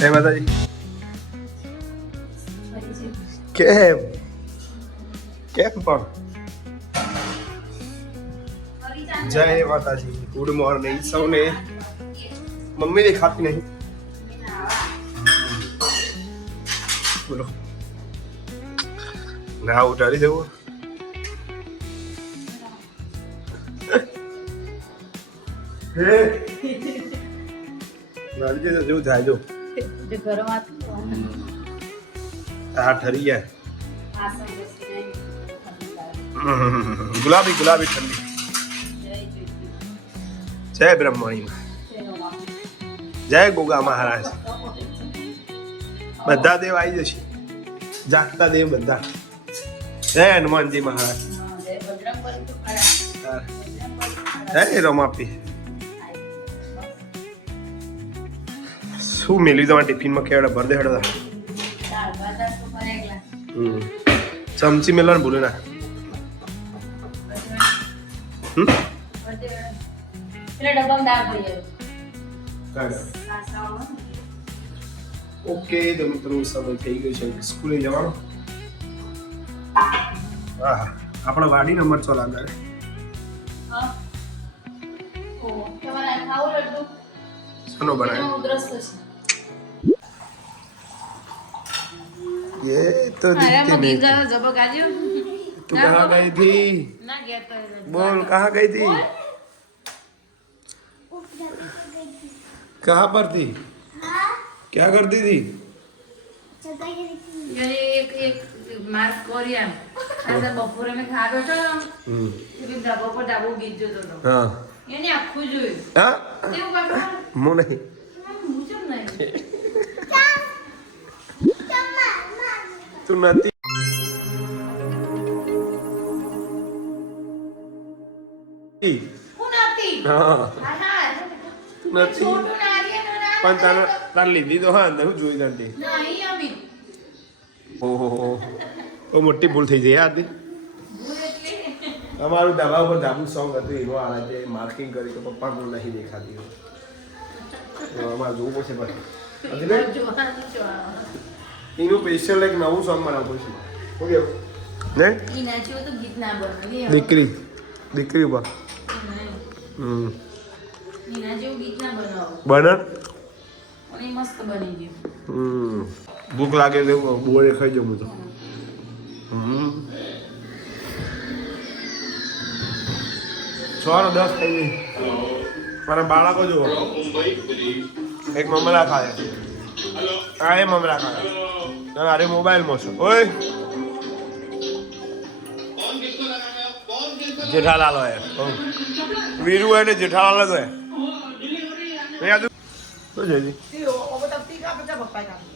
જય માતાજી કેમ? કેમ પણ? જય માતાજી ગુડ મોર્નિંગ સૌને. મમ્મી ને ખાતી નહીં. બોલો. ના ઉઠાડી દેવું. હે? મારી જે જેવું થાય જો. જે ઘરમાં આ ઠરી હમ, ગુલાબી ગુલાબી ઠંડી. જય જય બ્રહ્મણી જય ગોગા મહારાજ. બધા દેવ આવી જશે. જાગતા દેવ બધા. જય હનુમાનજી મહારાજ. જય હા. જય રમાપી. શું મેલ્યું તમારા ટિફિનમાં કેવડા ભર દે હેડો. હમ. ચમચી મેલવાનું ભૂલે ના. હમ. ઓકે તો મિત્રો સમય થઈ ગયો છે. સ્કૂલે જવાનો? હા આપણા વાડી નંબર છો લાગે? શેનો બનાવે ये तो અરે, दिखती આમાં नहीं ગીત ગાવા ઝબક આવ્યો. तू कहाँ गई थी ના ગયા તો એ बोल कहाँ गई थी कहाँ पर थी क्या करती थी યાર, એક એક માર કોરિયા આજે બપોરે મેં ખાધો હતો ને, हम्म, એટલે ધાબા પર ધાબો ગીત જોતો હતો हाँ એને આખું જોયું हाँ તેવું કાકા मुँह नहीं હું ચમ નહીં લાગતું નથી પણ તારે તાર લીધી તો હા હું જોઈ જાતી ઓહો તો મોટી ભૂલ થઈ જાય આરતી અમારું ધાબા ઉપર ધાબુ સોંગ હતું એમાં આવે છે માર્કિંગ કરી તો પપ્પા પણ નહીં દેખાતી અમારે જોવું પડશે પછી એનું સ્પેશિયલ એક નવું સોંગ બનાવવું પડશે. ઓકે ને? દીકરી. દીકરી ઉપર. હમ. ઈના જેવું ગીત ના બનાવો. બને? પણ એ મસ્ત બની ગયું. હમ. ભૂખ લાગે તો બોરે ખાઈ જવું તો. હમ. છ ને દસ થઈ ગઈ મારા બાળકો જુઓ. એક મમરા ખાય. આ એ મમરા ખાય. અરે મોબાઈલમાં છું. ઓય. જેઠાલાલ હોય. વીરુ હોય ને જેઠાલાલ જ હોય. એ આજુ શું છે જી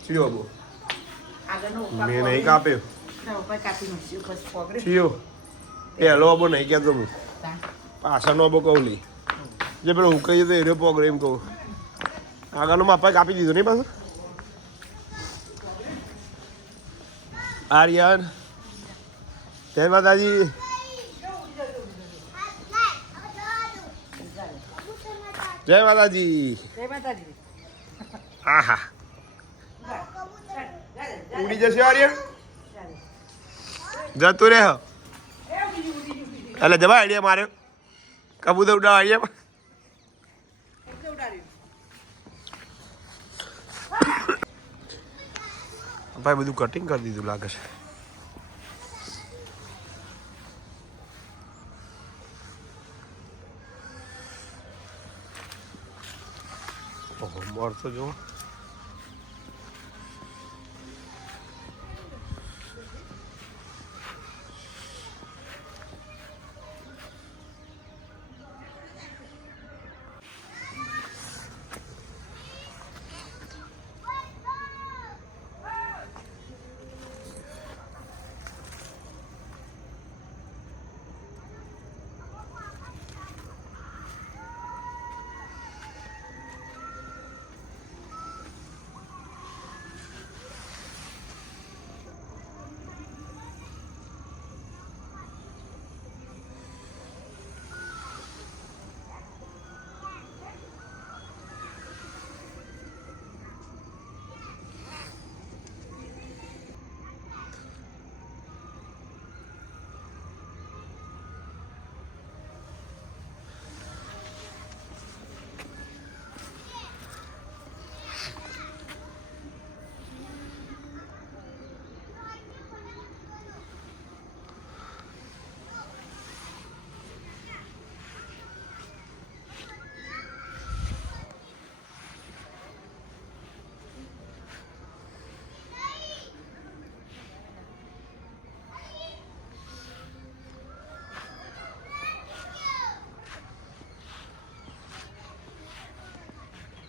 સીધો બાબુ મેં નહીં કાપ્યો. થયો. પહેલો અબો નહીં કહેતો હું. પાછળનો અબો કહું જે પેલો હું કહીએ તો પગડે કહું. આગળનો માપા કાપી દીધો નહીં પાછું? આર્યન. જય માતાજી. જય માતાજી. આહા. ઉડી જશે આર્યન? જતું રહે. એટલે જવા આઈડિયા માર્યો. કબૂતર ઉડાવ આઈડિયા. ભાઈ બધું કટિંગ કરી દીધું લાગે છે. ઓહો મોર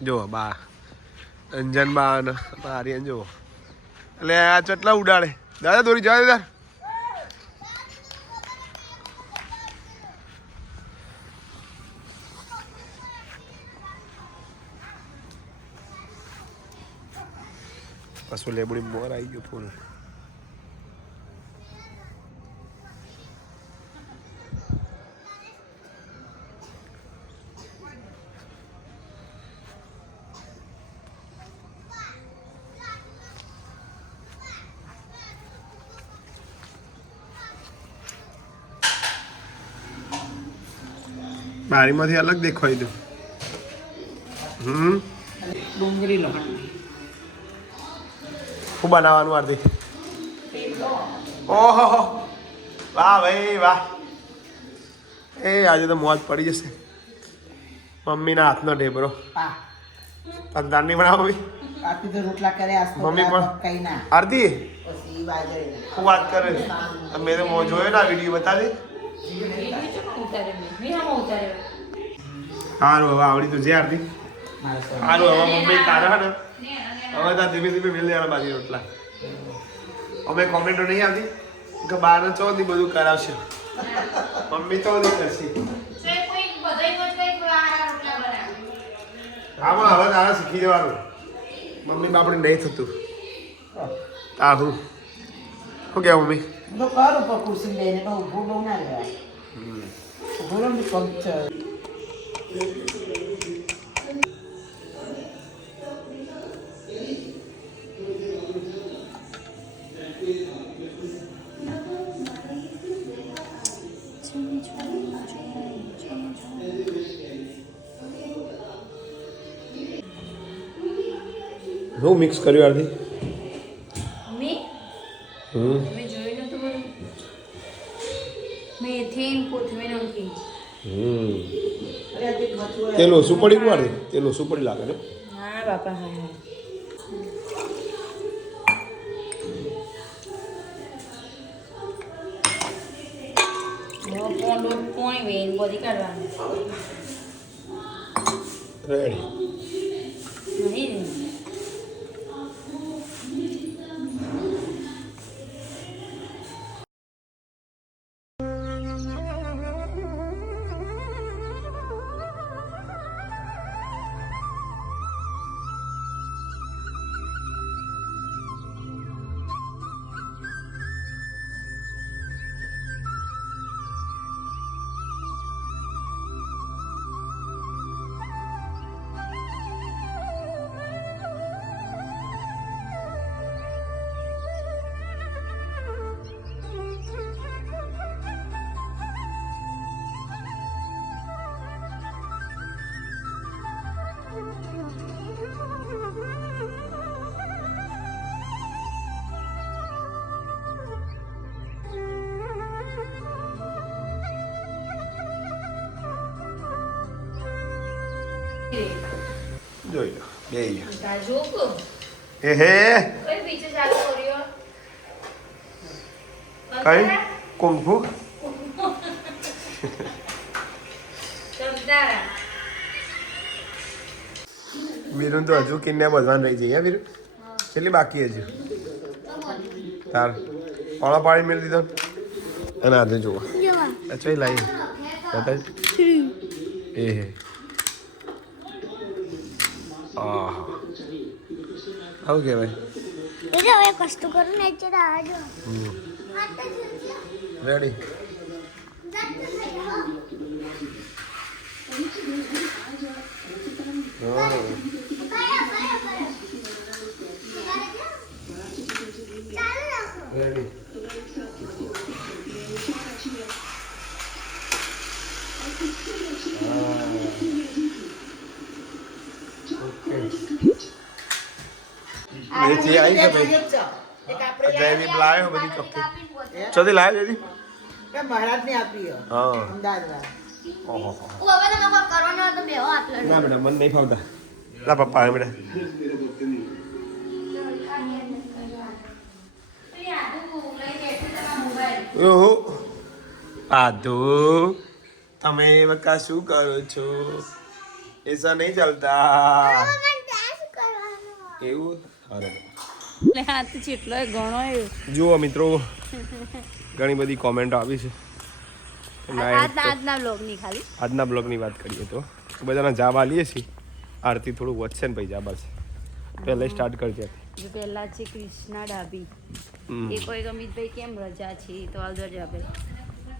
જુઓ બા. અંજન બા અને આર્યન જુઓ એટલે આ ચટલા ઉડાડે. દાદા, દોરી જવા દાદા તાર. પાછું લેબડી મોર આવી ગયો ફૂલ. બારીમાંથી અલગ દેખાય દઉં હમ. ડુંગળી લોણ શું બનાવવાનું આરતી ઓહો વાહ ભાઈ વાહ. એ આજે તો મોજ પડી જશે. મમ્મીના હાથનો ઢેબરો. પા પંદાર નહીં બનાવો મમ્મી. પણ આરતી શું વાત કરે? મેં તો જોયો ના વીડિયો બતાવી. ઉતારે મેં. ઉતારે સારું હવે આવડી તો જે આરતી સારું હવે મમ્મી તારા ને? હવે તાર ધીમે ધીમે મેળ લેવાના બાજી રોટલા. અમે કોમેન્ટો નહીં આવતી? કે બાર ચો ની બધું કરાવશે. મમ્મી તો બધું કરશે. કોઈ બધાય કોઈ કઈ આરા રોટલા બનાવે. આમાં હવે તારા શીખી જવાનું. મમ્મી બાપડે નહીં થતું. તારું. હું શું કહેવાય મમ્મી? કરું પણ ખુરશી લઈને બહુ બહુ ના લેવાય ઊભું રહો ને પગ છે હું મિક્સ કર્યું આરતી મેં હમ મેથી કોથમીર નાખી હમ. તેલો સુપડી હોય. તેલ પડી ગયું આરતી તેલ પડી લાગે ને? હા બાપા હા હા. પોણી વેન બધી કાઢવાની. રેડી જોઈ લો બે એ હે કઈ કુંફુ સમજારા વીરુ તો હજુ કિન્યા બધવાન રહી જઈએ વીરુ કેટલી બાકી હજુ તાર પાણા પાણી મેળ દીધો અને આજે જુઓ અચ્છા બતાવ એ હે આવું કહેવાય. હવે કષ્ટ કરું ને એટલે આવજો રેડી રેડી મેથી આવી છે ભાઈ. જયદીપ લાવ્યો બધી ચોખ્ખી. ચોથી લાવ્યો જયદીપ? કે મહારાજને આપી હા. અમદાવાદમાં. ઓહો. તમે કોઈ કરવાનો હોય તો બેહો આટલો ના બેટા મને નહીં ફાવતા. લા પપ્પા આવે બેટા ઓહો. આધુ તમે બકા શું કરો છો? એસા નહીં ચાલતા. એવું? હાથ જેટલો ઘણો જુઓ મિત્રો ઘણી બધી કોમેન્ટો આવી છે. આજના બ્લોગની ખાલી. આજના બ્લોગની વાત કરીએ તો. બધાના જાવા લઈએ છીએ. આરતી થોડું વધશે ને પછી જાબા છે. પહેલા સ્ટાર્ટ કરજે. પહેલા છે કૃષ્ણા ડાબી. એ કોઈ ગમિતભાઈ કેમ રજા છે તો આવજો જાબે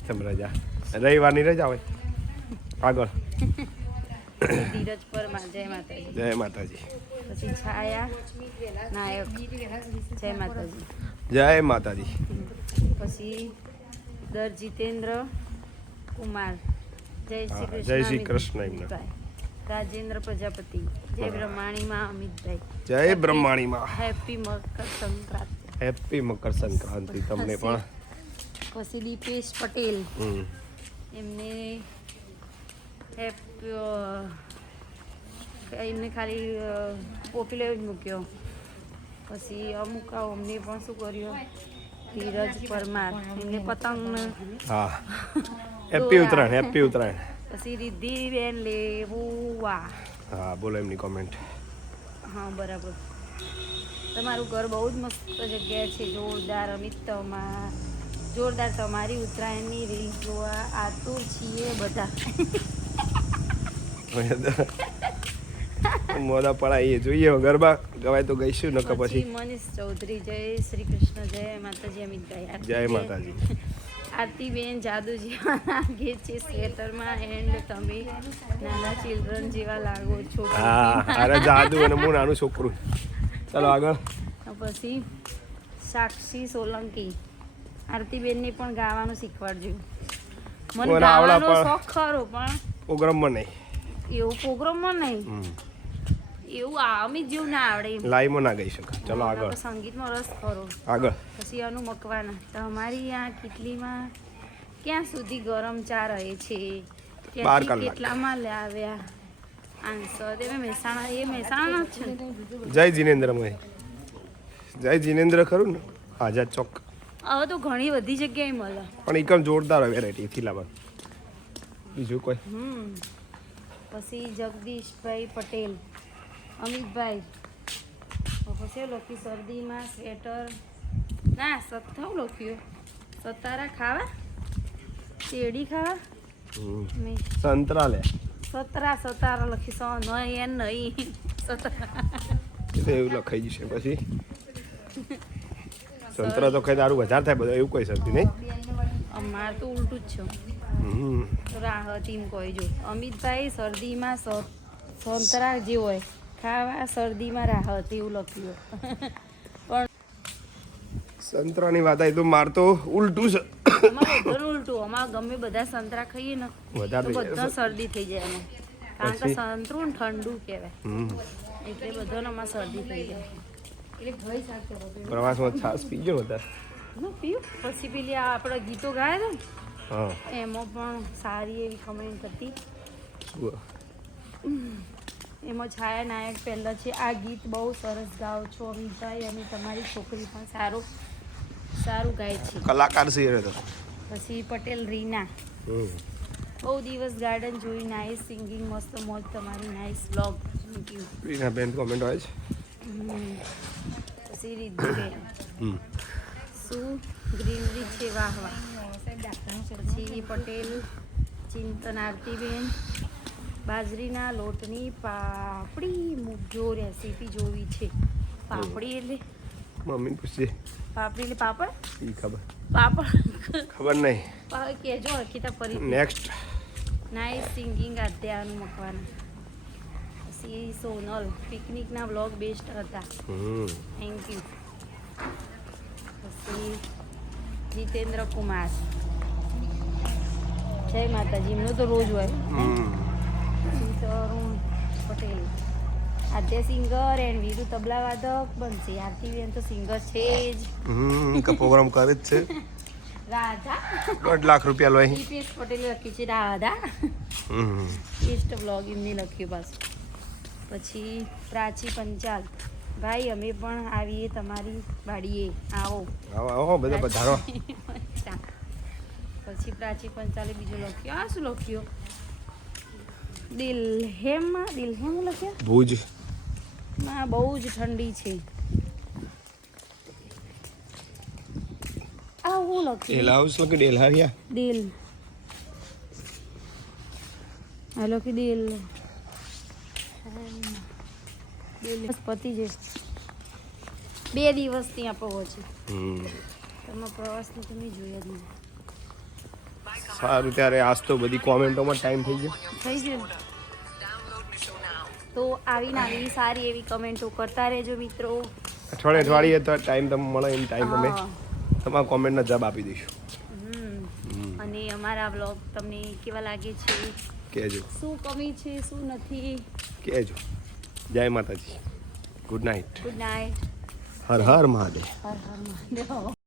કેમ રજા? રવિવારની રજા હોય. આગળ. ધીરજ પરમાર જય માતાજી. જય માતાજી. પછી છાયા નાયક જય માતાજી. જય માતાજી. પછી દર જીતેન્દ્ર કુમાર. જય શ્રી કૃષ્ણ જય શ્રી કૃષ્ણ એમને. રાજેન્દ્ર પ્રજાપતિ. જય બ્રહ્માણીમાં અમિતભાઈ. જય બ્રહ્માણીમાં. હેપી મકર સંક્રાંતિ. હેપી મકર સંક્રાંતિ તમને પણ. પછી દીપેશ પટેલ. એમને હેપી એમને ખાલી પોપ્યુલર જ મૂક્યો. પછી અમુક અમને પણ શું કર્યું? ધીરજ પરમાર એમને પતંગ હા. Happy Uttarayan happy Uttarayan. પછી રિદ્ધિબેન લેવુવા હા બોલો એમની કોમેન્ટ હા બરાબર. તમારું ઘર બહુ જ મસ્ત જગ્યા છે જોરદાર અમિત તમા જોરદાર તમારી ઉત્તરાયણની રીલ જોવા આતુર છીએ બધા. મોદા પડાઈએ જોઈએ ગરબા ગવાય તો ગઈશું નકર પછી મનીષ ચૌધરી જય શ્રી કૃષ્ણ જય માતાજી અમિતભાઈ આરતી જય બેન- માતાજી. આરતીબેન જાદુજી લાગે છે સ્વેટરમાં એન્ડ તમે નાના ચિલ્ડ્રન જેવા લાગો છો. હા અરે જાદુ અને હું નાનું છોકરું. ચાલો આગળ. પછી સાક્ષી સોલંકી. આરતીબેનને પણ ગાવાનું શીખવાડજો. મને ગાવાનો શોખ ખરો પણ પ્રોગ્રામમાં નહીં. એવું પ્રોગ્રામમાં નહીં. એવું આ અમિત જેવું ના આવડે એમ. લાઈવમાં ના ગઈ શકે. ચલો આગળ. સંગીતમાં રસ ખરો. આગળ. પછી અનુ મકવાના. તમારી આ કિટલીમાં ક્યાં સુધી ગરમ ચા રહે છે? બાર કલાક. કેટલામાં લાવ્યા આન્સર એ મહેસાણા એ મહેસાણા છે જય જય જીનેન્દ્રમય જય જીનેન્દ્ર ખરું ને? આઝાદ ચોક. હવે તો ઘણી બધી જગ્યાએ મળે. પણ એકમ જોરદાર વેરાયટી થીલામાં. બીજું કોઈ? હમ. પછી જગદીશભાઈ પટેલ. અમિતભાઈ પછી લખ્યું શરદીમાં સ્વેટર. ના સત્તાવ લખ્યું. સતારા ખાવા? શેરડી ખાવા. સંતરા લે સતરા સતારા લખી સ નહીં નહીં સતરા. એવું લખાઈ જશે પછી. સંતરા તો કઈ દારૂ વધારે થાય બધું એવું કોઈ શક્તિ નહીં. અમાર તો ઉલટું જ છે. રાહત એમ કહી જો અમિતભાઈ શરદીમાં સ- સંતરા જે હોય ખાવા શરદીમાં રાહત એવું લખ્યું. સંતરાની વાત આવી તો માર તો ઉલટું છે. અમારે ઉલટું અમારે ગમે બધા સંતરા ખાઈએ ને તો બધા શરદી થઈ જાય એને કારણ કે? સંતરું ઠંડુ કહેવાય. એટલે બધાને અમારે શરદી થઈ જાય. પ્રવાસમાં છાસ પીજો વધારે? પીવું પછી પેલી આપણે ગીતો ગાયા ને એમાં પણ સારી એવી કમેન્ટ હતી. એમાં છાયા નાયક પહેલાં છે આ ગીત બહુ સરસ ગાઓ છો અમિતભાઈ અને તમારી છોકરી પણ સારું સારું ગાય છે. કલાકાર છે પછી પટેલ રીના. બહુ દિવસ ગાર્ડન જોઈ નાઇસ સિંગિંગ મસ્ત મોજ તમારી nice blog thank you Reena ben comment હોય છે? પછી રિદ્ધિબેન. શું? ગ્રીનરી છે વાહ વાહ. પછી પટેલ ચિંતન આરતીબેન. બાજરીના લોટની પાપડી જો રેસીપી જોવી છે. પાપડી એટલે? મમ્મી પૂછજે. પાપડી એટલે પાપડ? ઈ ખબર. પાપડ? ખબર નહીં. પા- કેજો અર્કિતા ફરી નેક્સ્ટ નાઇસ સિંગિંગ આદ્યાનું મકવાના. પછી સોનલ પિકનિકના બ્લોગ બેસ્ટ હતા. થેન્ક યુ પછી જીતેન્દ્ર કુમાર. જય માતાજી એમનો તો રોજ હોય. હમ પટેલ. આદ્ય સિંગર એન્ડ વીરુ તબલા વાદક બનશે આરતીબેન તો સિંગર છે જ. હમ પ્રોગ્રામ કરે જ છે. રાધા. દોઢ લાખ રૂપિયા લો અહીં. દીપેશ પટેલે લખ્યું છે રાધા. હમ. બેસ્ટ બ્લોગ એમને લખ્યું પાછું પછી પ્રાચી પંચાલ. ભાઈ અમે પણ આવીએ તમારી વાડીએ. આવો. આવો આવો બધા પધારો. પછી પ્રાચી પંચાલે બીજું લખ્યો. આ શું લખ્યું? દિલહેમ દિલહેમ લખ્યા ભુજ. ના બહુ જ ઠંડી છે. આ હું ડેલ લખ્યું હાઉસ કે ડેલહારિયા દિલ. આ લખી દિલ. દિલ પતી છે બે દિવસ ત્યાં પહોંચે. હમ. તમે પ્રવાસ તો તમે જોયા જ નહીં. સારું ત્યારે આજ તો બધી કોમેન્ટોમાં ટાઈમ થઈ ગયો. થઈ ગયો તો આવીને આવી સારી એવી કમેન્ટો કરતા રહેજો મિત્રો. અઠવાડિયે અઠવાડિયે તો ટાઈમ તમને મળે એમ ટાઈમ અમે. તમારા કોમેન્ટના જવાબ આપી દઈશું. અને અમારા બ્લોગ તમને કેવા લાગે છે? કહેજો. શું કમી છે શું નથી? કહેજો. જય માતાજી. Good night good night Har Har Mahadev. Har Har Mahadev.